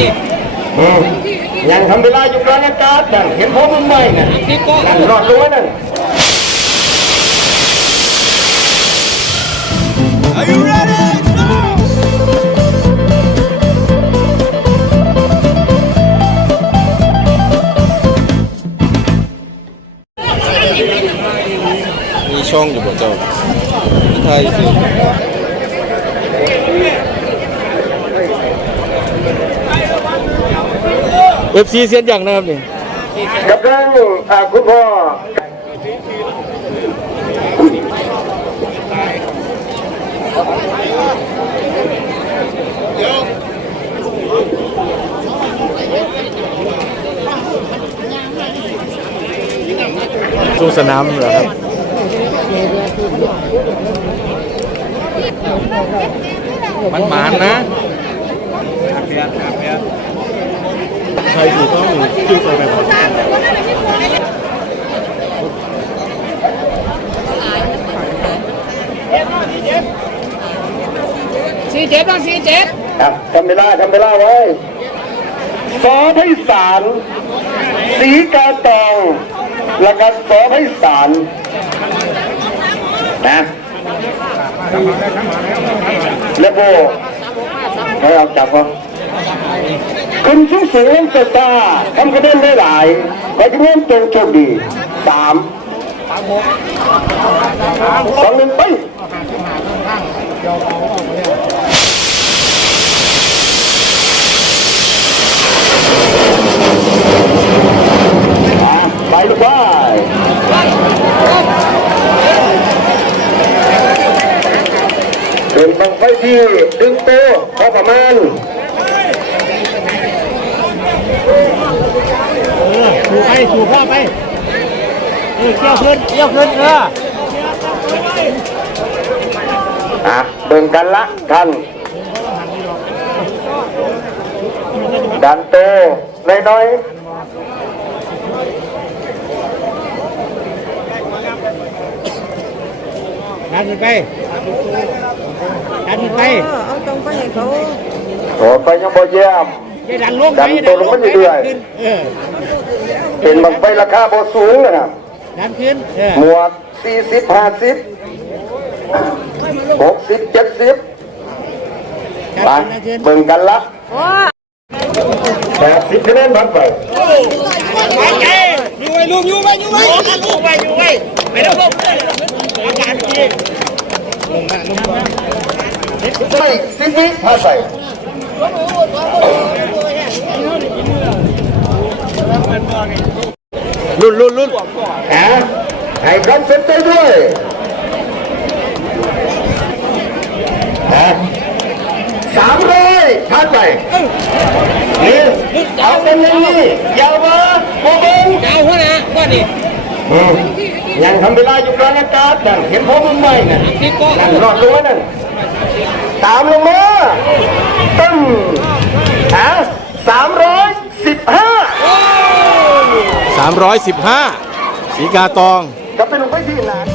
นี่อืมยังทำเวลาอยู่กลางอากาศนั่นเห็นพวกมันไหมนั่นพี่ก็นั่นรอดรู้นั่นมีช่องอยู่บ่เจ้าไทยสิ เอฟซีเสียนอย่างนะครับนี่กับเรื่องคุณพ่อสู่สนามเหรอครับมันหมานนะ ใครถูกต้องชื่อใครแบบสี่เจ็ดบ้างสี่เจ็ดครับทำเวลาทำเวลาไว้สอไพศาลสีกาตองแล้วก็สอไพศาลนะเลโบไม่เอาจับเขา คุณสูงสูงเล่นตาทำกระเด็นได้หลายไปที่นี่จงโชคดีสามสองหนึ่งไปไปลูกไปเป็นบังไฟที่ดึงโตพอประมาณ ถูไปถูกพ่อไปเออเกี่ยวขึ้นเกี่ยวขึ้นเอออะเบิ่งกันละท่านดันโตน้อยดันขึ้นไปดันขึ้นไปเอาตรงไปให้เขาๆโอ้ไปยังบ่เยี่ยมอย่าดันลงดันตัวลงมาเรื่อยๆขึ้นเออ เป็นบังไฟราคาบ่สูงนะครับดันขึ้นเออหมวกสี่สิบห้าสิบหกสิบเจ็ดสิบไปดันขึ้นดันขึ้นเบิ่งกันละแปดสิบคะแนนบัตรไปอยู่ไว้ลูกอยู่ไว้อยู่ไว้ลูกไว้อยู่ไว้ไม่ต้องลงอาการดีไม่สิบวิพาใส่ รุ่นรุ่นรุ่นฮะให้ความสนใจด้วยฮะสามร้อยพาไปนี่เอาเป็นอย่างนี้อยาวมาโมเบิ้งเอาหัวนะว่านี่อืมยังทำเวลาอยู่กลางอากาศนั่นเห็นพวกมันไหมนั่นพี่ก็นั่นรอดรู้นั่นตามลงมาตึ้งฮะสามร้อย 315 สีกาตอง จะเป็นหลวงพ่อที่หลาน